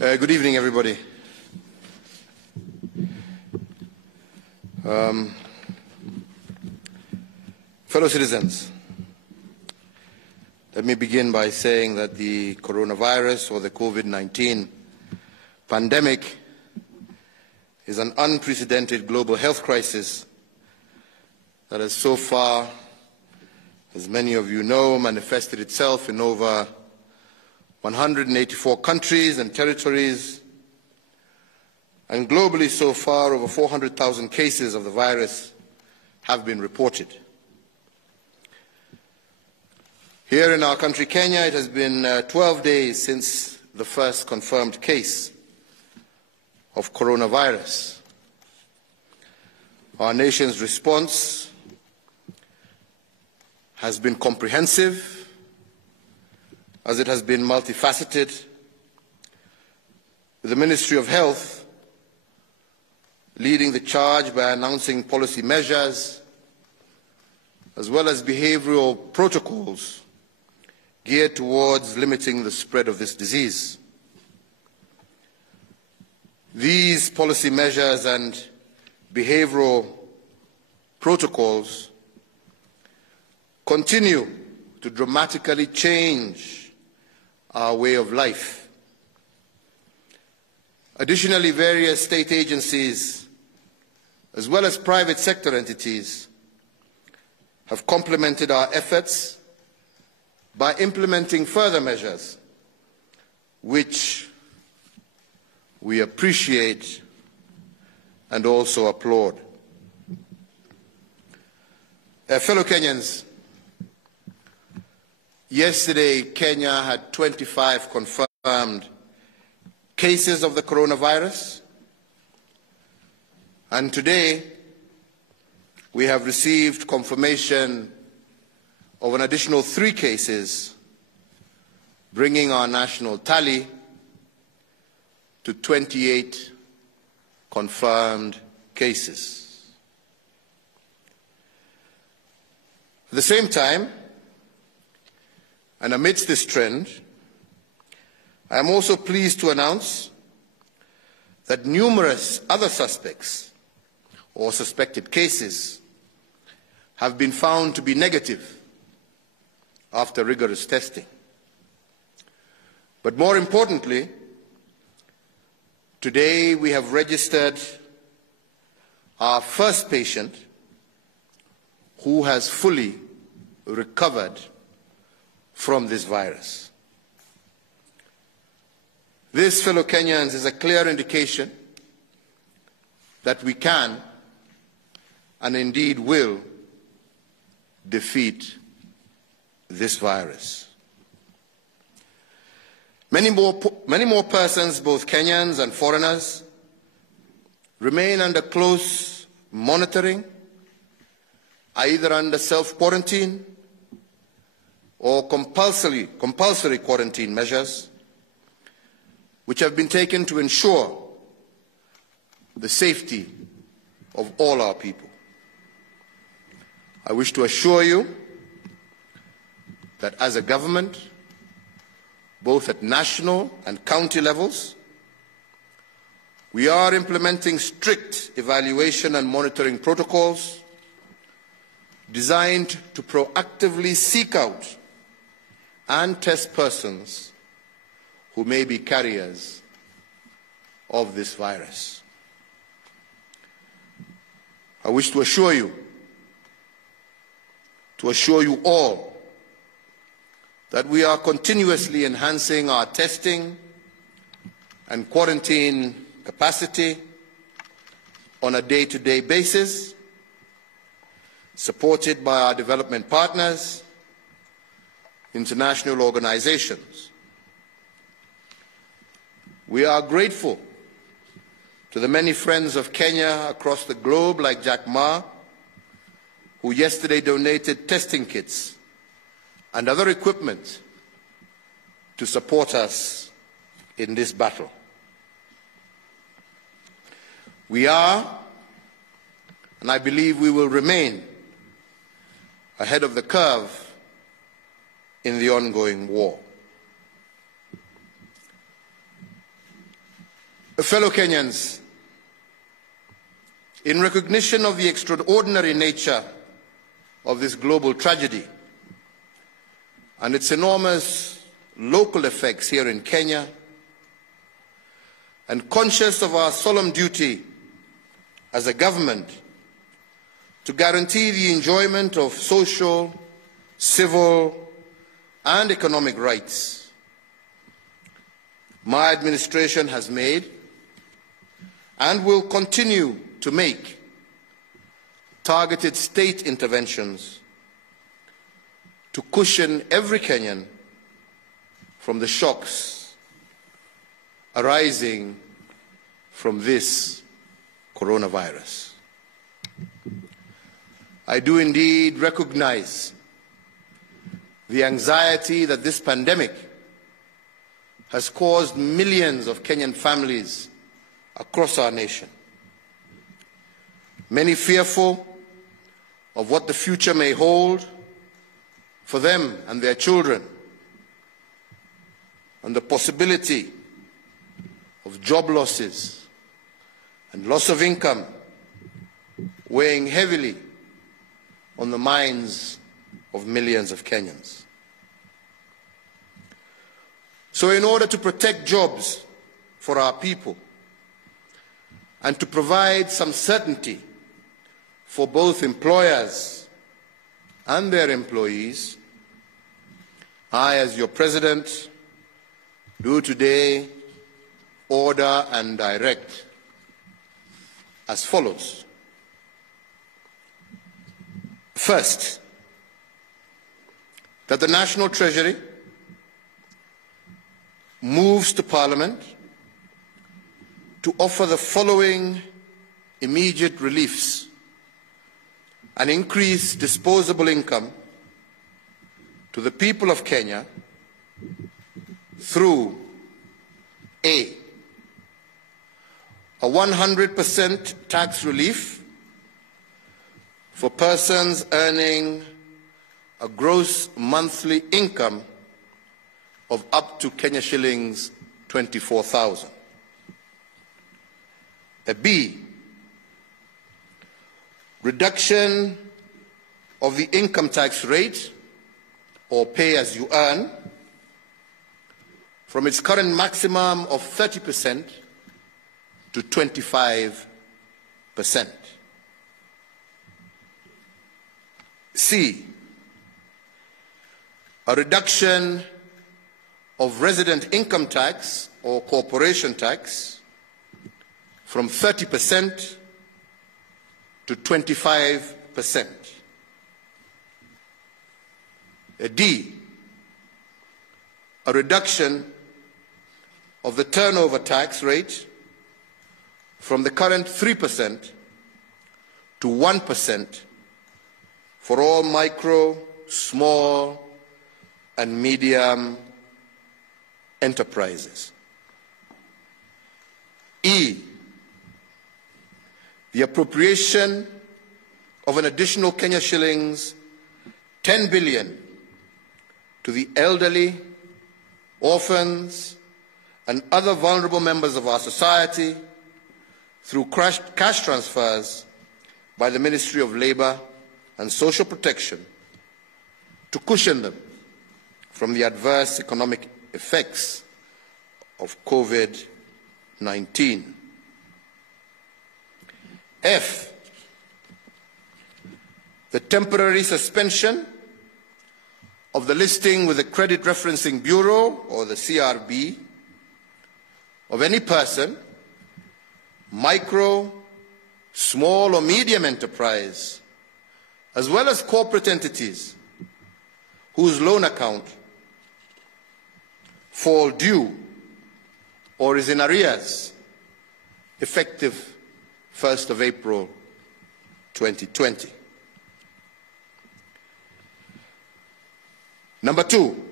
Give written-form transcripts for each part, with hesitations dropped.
Good evening, everybody. Fellow citizens, let me begin by saying that the coronavirus, or the COVID-19 pandemic, is an unprecedented global health crisis that has so far, as many of you know, manifested itself in over 184 countries and territories, and globally so far over 400,000 cases of the virus have been reported. Here in our country, Kenya, it has been 12 days since the first confirmed case of coronavirus. Our nation's response has been comprehensive, as it has been multifaceted, with the Ministry of Health leading the charge by announcing policy measures as well as behavioral protocols geared towards limiting the spread of this disease. These policy measures and behavioral protocols continue to dramatically change our way of life. Additionally, various state agencies, as well as private sector entities, have complemented our efforts by implementing further measures, which we appreciate and also applaud. Fellow Kenyans, yesterday, Kenya had 25 confirmed cases of the coronavirus, and today we have received confirmation of an additional 3 cases, bringing our national tally to 28 confirmed cases. At the same time, and amidst this trend, I am also pleased to announce that numerous other suspects or suspected cases have been found to be negative after rigorous testing. But more importantly, today we have registered our first patient who has fully recovered from this virus. This, fellow Kenyans, is a clear indication that we can and indeed will defeat this virus. Many more persons, both Kenyans and foreigners, remain under close monitoring, either under self-quarantine or compulsory quarantine measures, which have been taken to ensure the safety of all our people. I wish to assure you that as a government, both at national and county levels, we are implementing strict evaluation and monitoring protocols designed to proactively seek out and test persons who may be carriers of this virus. I wish to assure you all, that we are continuously enhancing our testing and quarantine capacity on a day-to-day basis, supported by our development partners, international organizations. We are grateful to the many friends of Kenya across the globe, like Jack Ma, who yesterday donated testing kits and other equipment to support us in this battle. We are, and I believe we will remain, ahead of the curve in the ongoing war. Fellow Kenyans, in recognition of the extraordinary nature of this global tragedy and its enormous local effects here in Kenya, and conscious of our solemn duty as a government to guarantee the enjoyment of social, civil, and economic rights, my administration has made and will continue to make targeted state interventions to cushion every Kenyan from the shocks arising from this coronavirus. I do indeed recognize the anxiety that this pandemic has caused millions of Kenyan families across our nation. Many fearful of what the future may hold for them and their children, and the possibility of job losses and loss of income weighing heavily on the minds of millions of Kenyans. So in order to protect jobs for our people and to provide some certainty for both employers and their employees, I, as your President, do today order and direct as follows. First, that the National Treasury moves to Parliament to offer the following immediate reliefs and increase disposable income to the people of Kenya through A 100% tax relief for persons earning a gross monthly income of up to Kenya shillings 24,000. A B, reduction of the income tax rate or pay as you earn from its current maximum of 30% to 25%. C, a reduction of resident income tax or corporation tax from 30% to 25%. D, a reduction of the turnover tax rate from the current 3% to 1% for all micro, small, and medium enterprises. E, the appropriation of an additional Kenya shillings 10 billion to the elderly, orphans, and other vulnerable members of our society through cash transfers by the Ministry of Labour and Social Protection to cushion them from the adverse economic effects of COVID-19. F, the temporary suspension of the listing with the Credit Referencing Bureau, or the CRB, of any person, micro, small or medium enterprise, as well as corporate entities whose loan account fall due or is in arrears, effective 1st of April 2020. Number 2,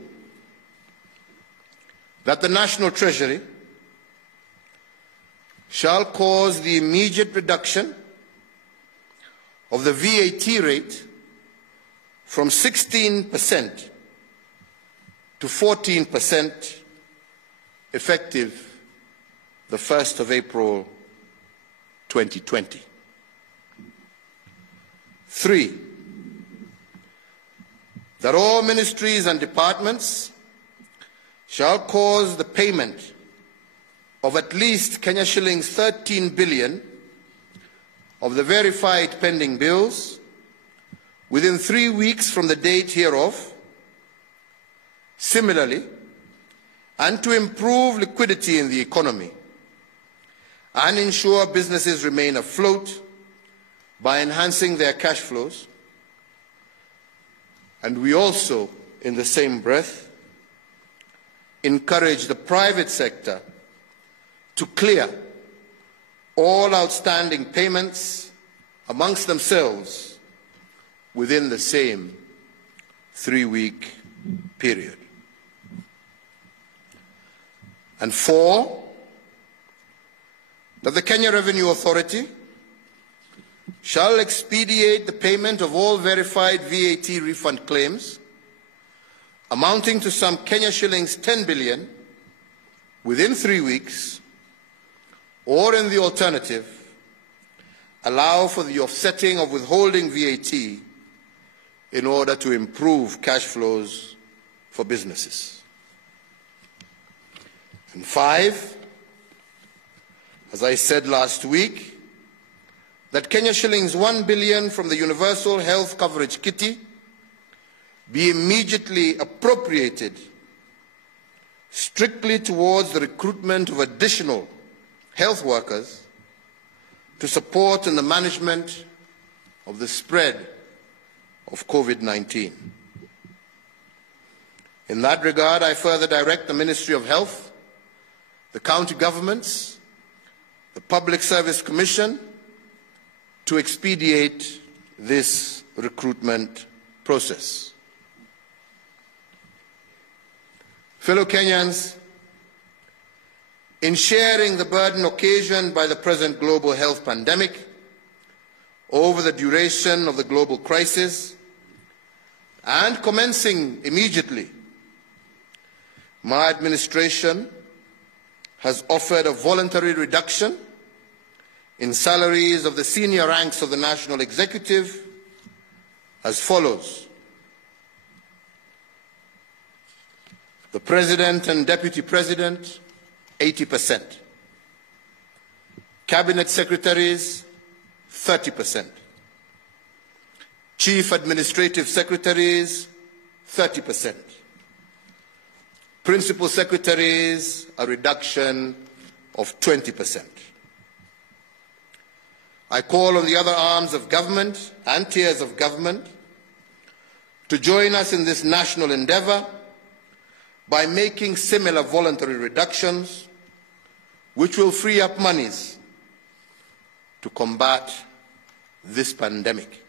that the National Treasury shall cause the immediate reduction of the VAT rate from 16% to 14%, effective the 1st of April 2020. 3, that all ministries and departments shall cause the payment of at least Kenya shillings 13 billion of the verified pending bills within 3 weeks from the date hereof. Similarly, and to improve liquidity in the economy and ensure businesses remain afloat by enhancing their cash flows. And we also, in the same breath, encourage the private sector to clear all outstanding payments amongst themselves within the same 3-week period. And 4, that the Kenya Revenue Authority shall expedite the payment of all verified VAT refund claims amounting to some Kenya shillings 10 billion within 3 weeks, or in the alternative, allow for the offsetting of withholding VAT in order to improve cash flows for businesses. And 5, as I said last week, that Kenya shillings 1 billion from the Universal Health Coverage Kitty be immediately appropriated strictly towards the recruitment of additional health workers to support in the management of the spread of COVID-19. In that regard, I further direct the Ministry of Health, the county governments, the Public Service Commission to expedite this recruitment process. Fellow Kenyans, in sharing the burden occasioned by the present global health pandemic over the duration of the global crisis and commencing immediately, my administration has offered a voluntary reduction in salaries of the senior ranks of the National Executive as follows. The President and Deputy President, 80%. Cabinet Secretaries, 30%. Chief Administrative Secretaries, 30%. Principal Secretaries, a reduction of 20%. I call on the other arms of government and tiers of government to join us in this national endeavour by making similar voluntary reductions, which will free up monies to combat this pandemic.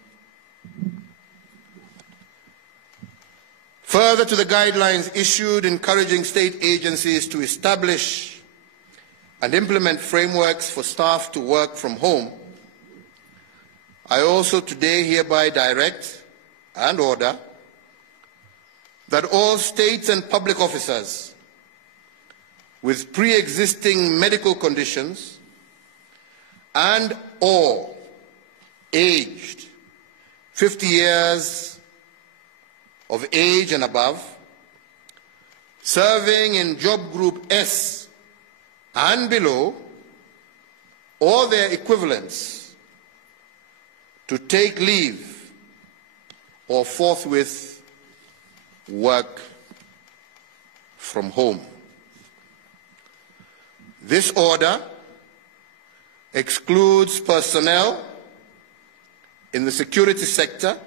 Further to the guidelines issued encouraging state agencies to establish and implement frameworks for staff to work from home, I also today hereby direct and order that all state and public officers with pre-existing medical conditions and or aged 50 years of age and above, serving in job group S and below, or their equivalents, to take leave or forthwith work from home. This order excludes personnel in the security sector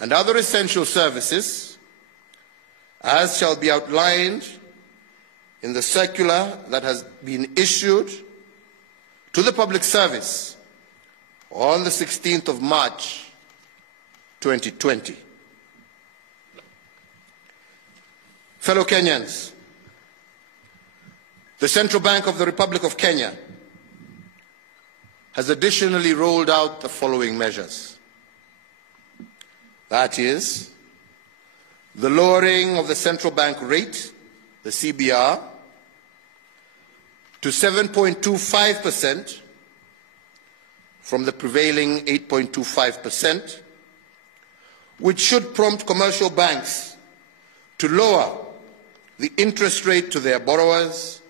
and other essential services, as shall be outlined in the circular that has been issued to the public service on the 16th of March 2020. Fellow Kenyans, the Central Bank of the Republic of Kenya has additionally rolled out the following measures. That is, the lowering of the central bank rate, the CBR, to 7.25% from the prevailing 8.25%, which should prompt commercial banks to lower the interest rate to their borrowers,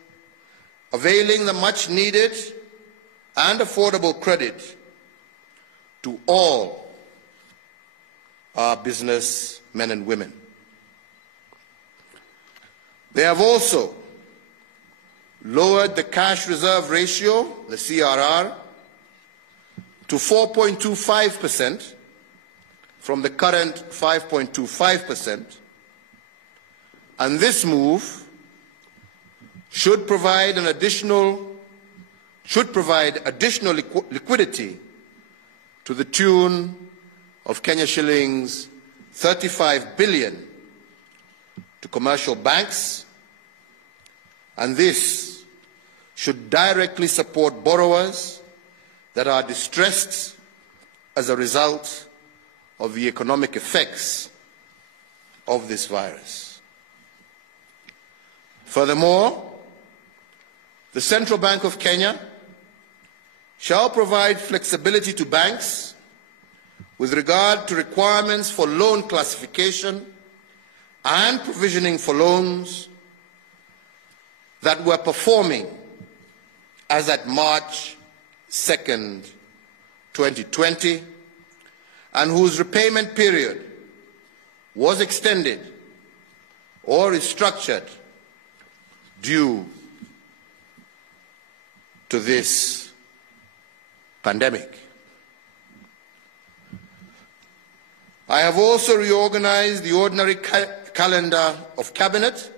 availing the much-needed and affordable credit to all our business men and women. They have also lowered the cash reserve ratio, the CRR, to 4.25% from the current 5.25%, and this move should provide additional liquidity to the tune of Kenya shillings 35 billion to commercial banks, and this should directly support borrowers that are distressed as a result of the economic effects of this virus. Furthermore, the Central Bank of Kenya shall provide flexibility to banks with regard to requirements for loan classification and provisioning for loans that were performing as at March 2nd, 2020, and whose repayment period was extended or restructured due to this pandemic. I have also reorganized the ordinary calendar of Cabinet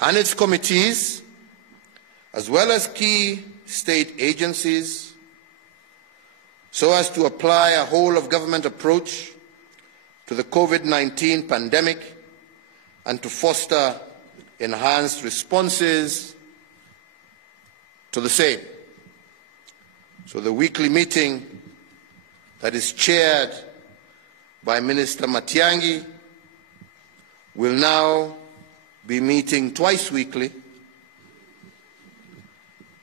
and its committees, as well as key state agencies, so as to apply a whole-of-government approach to the COVID-19 pandemic and to foster enhanced responses to the same. So the weekly meeting that is chaired by Minister Matiang'i will now be meeting twice weekly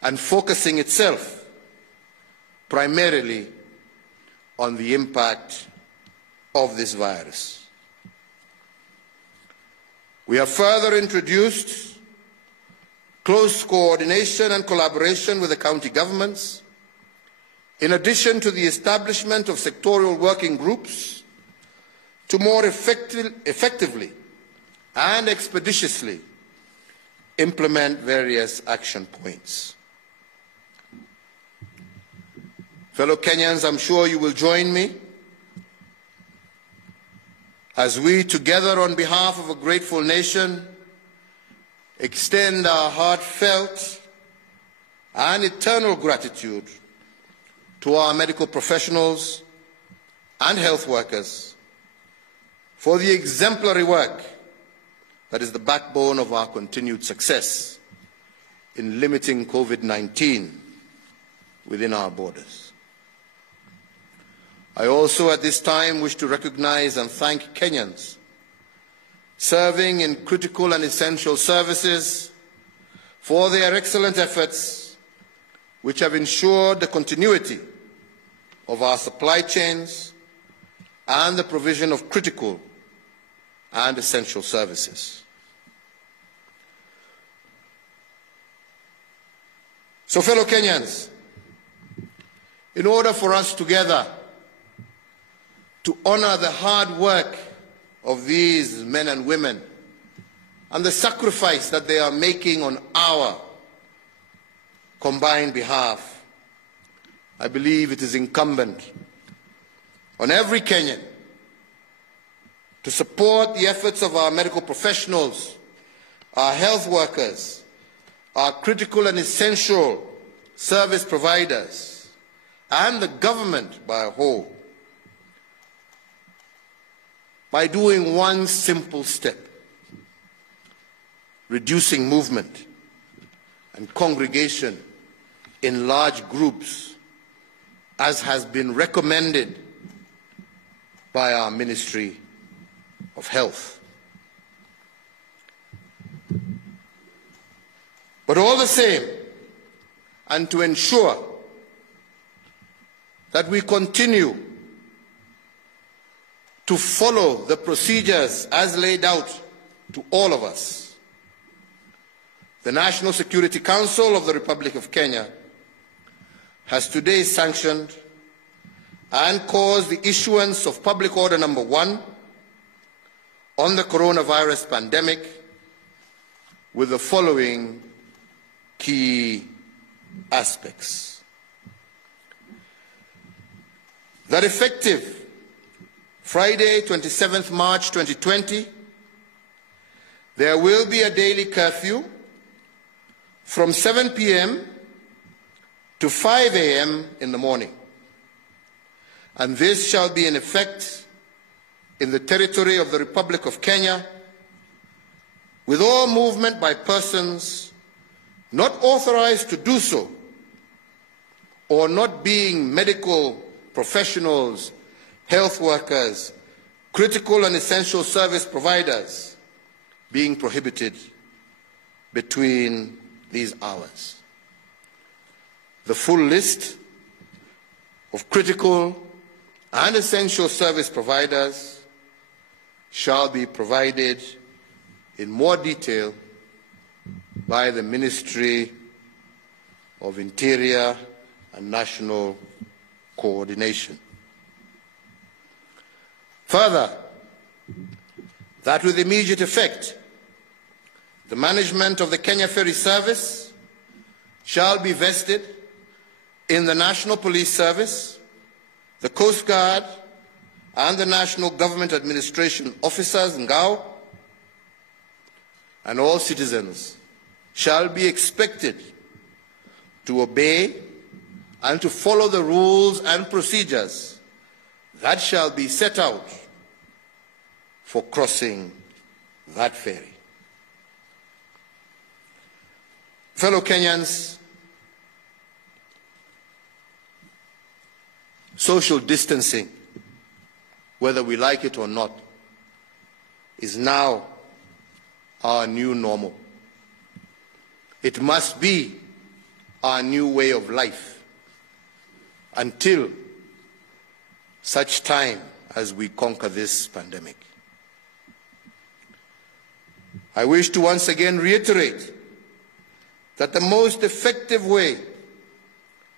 and focusing itself primarily on the impact of this virus. We have further introduced close coordination and collaboration with the county governments, in addition to the establishment of sectoral working groups to more effectively and expeditiously implement various action points. Fellow Kenyans, I'm sure you will join me as we, together on behalf of a grateful nation, extend our heartfelt and eternal gratitude to our medical professionals and health workers for the exemplary work that is the backbone of our continued success in limiting COVID-19 within our borders. I also at this time wish to recognize and thank Kenyans serving in critical and essential services for their excellent efforts, which have ensured the continuity of our supply chains and the provision of critical and essential services. So, fellow Kenyans, in order for us together to honor the hard work of these men and women and the sacrifice that they are making on our combined behalf, I believe it is incumbent on every Kenyan to support the efforts of our medical professionals, our health workers, our critical and essential service providers, and the government by a whole, by doing one simple step: reducing movement and congregation in large groups, as has been recommended by our Ministry of Health. But all the same, and to ensure that we continue to follow the procedures as laid out to all of us, the National Security Council of the Republic of Kenya has today sanctioned and caused the issuance of Public Order Number 1 on the coronavirus pandemic with the following key aspects. That effective Friday, 27th March 2020, there will be a daily curfew from 7 p.m. to 5 a.m. in the morning. And this shall be in effect in the territory of the Republic of Kenya, with all movement by persons not authorized to do so, or not being medical professionals, health workers, critical and essential service providers, being prohibited between these hours. The full list of critical and essential service providers shall be provided in more detail by the Ministry of Interior and National Coordination. Further, that with immediate effect, the management of the Kenya Ferry Service shall be vested in the National Police Service, the Coast Guard, and the National Government Administration officers, NGAO, and all citizens shall be expected to obey and to follow the rules and procedures that shall be set out for crossing that ferry. Fellow Kenyans, social distancing, whether we like it or not, is now our new normal. It must be our new way of life until such time as we conquer this pandemic. I wish to once again reiterate that the most effective way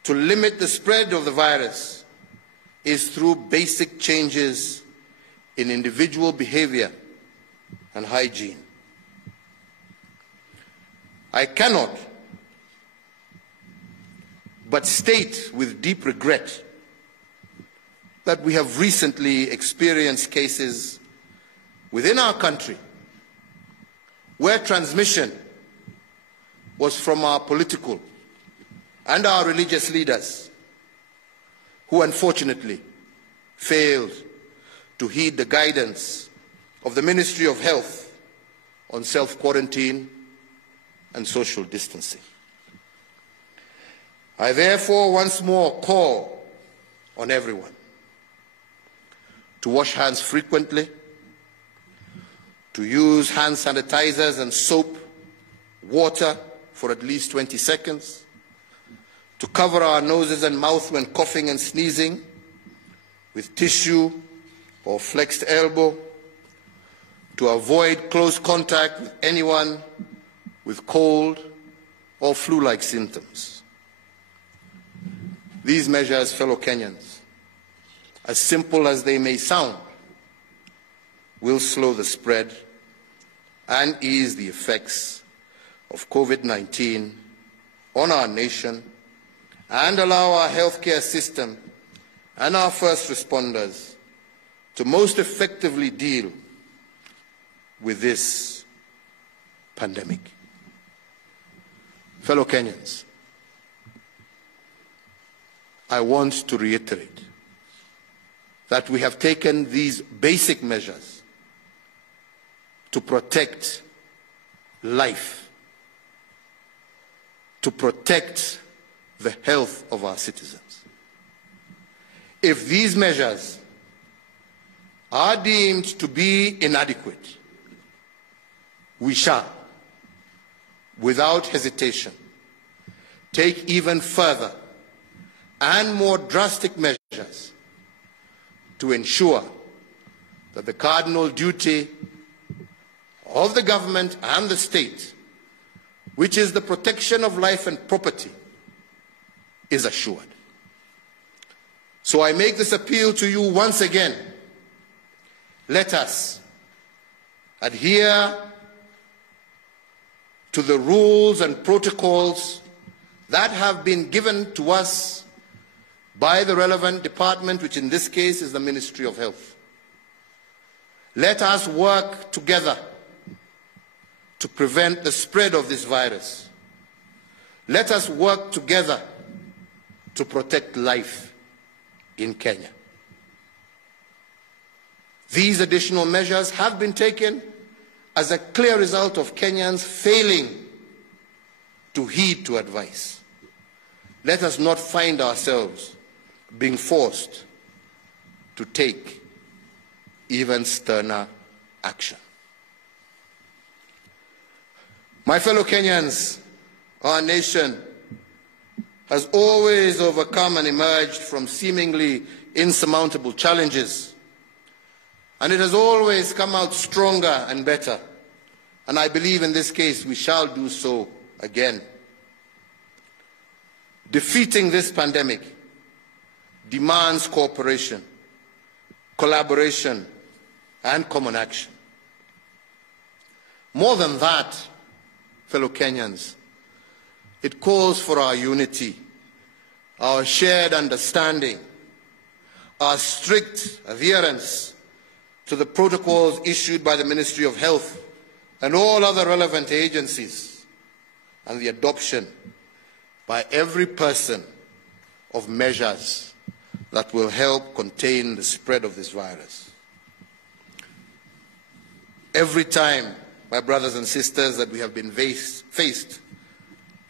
to limit the spread of the virus is through basic changes in individual behavior and hygiene. I cannot but state with deep regret that we have recently experienced cases within our country where transmission was from our political and our religious leaders, who unfortunately failed to heed the guidance of the Ministry of Health on self-quarantine and social distancing. I therefore once more call on everyone to wash hands frequently, to use hand sanitizers and soap, water for at least 20 seconds, to cover our noses and mouth when coughing and sneezing with tissue or flexed elbow, to avoid close contact with anyone with cold or flu-like symptoms. These measures, fellow Kenyans, as simple as they may sound, will slow the spread and ease the effects of COVID-19 on our nation and allow our healthcare system and our first responders to most effectively deal with this pandemic. Fellow Kenyans, I want to reiterate that we have taken these basic measures to protect life, to protect the health of our citizens. If these measures are deemed to be inadequate, we shall without hesitation, take even further and more drastic measures to ensure that the cardinal duty of the government and the state, which is the protection of life and property, is assured. So I make this appeal to you once again. Let us adhere to the rules and protocols that have been given to us by the relevant department, which in this case is the Ministry of Health. Let us work together to prevent the spread of this virus. Let us work together to protect life in Kenya. These additional measures have been taken as a clear result of Kenyans failing to heed to advice. Let us not find ourselves being forced to take even sterner action. My fellow Kenyans, our nation has always overcome and emerged from seemingly insurmountable challenges, and it has always come out stronger and better. And I believe in this case we shall do so again. Defeating this pandemic demands cooperation, collaboration, and common action. More than that, fellow Kenyans, it calls for our unity, our shared understanding, our strict adherence to the protocols issued by the Ministry of Health and all other relevant agencies, and the adoption by every person of measures that will help contain the spread of this virus. Every time, my brothers and sisters, that we have been faced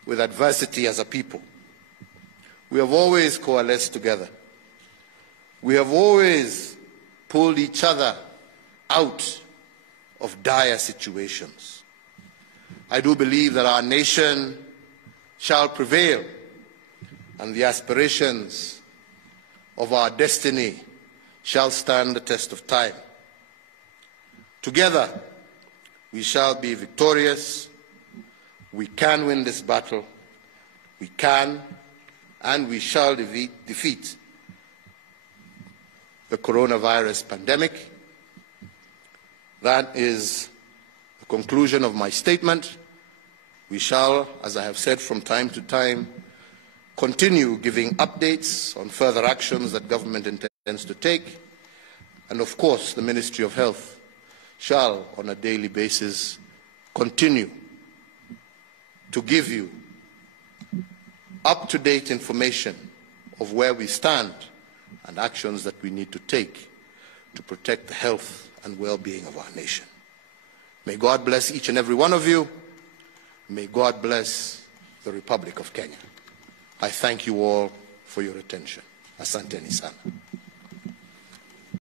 with adversity as a people, we have always coalesced together. We have always pulled each other out of dire situations. I do believe that our nation shall prevail, and the aspirations of our destiny shall stand the test of time. Together, we shall be victorious. We can win this battle. We can and we shall defeat the coronavirus pandemic. That is the conclusion of my statement. We shall, as I have said from time to time, continue giving updates on further actions that government intends to take. And of course, the Ministry of Health shall, on a daily basis, continue to give you up-to-date information of where we stand and actions that we need to take to protect the health and well-being of our nation. May God bless each and every one of you. May God bless the Republic of Kenya. I thank you all for your attention. Asanteni sana.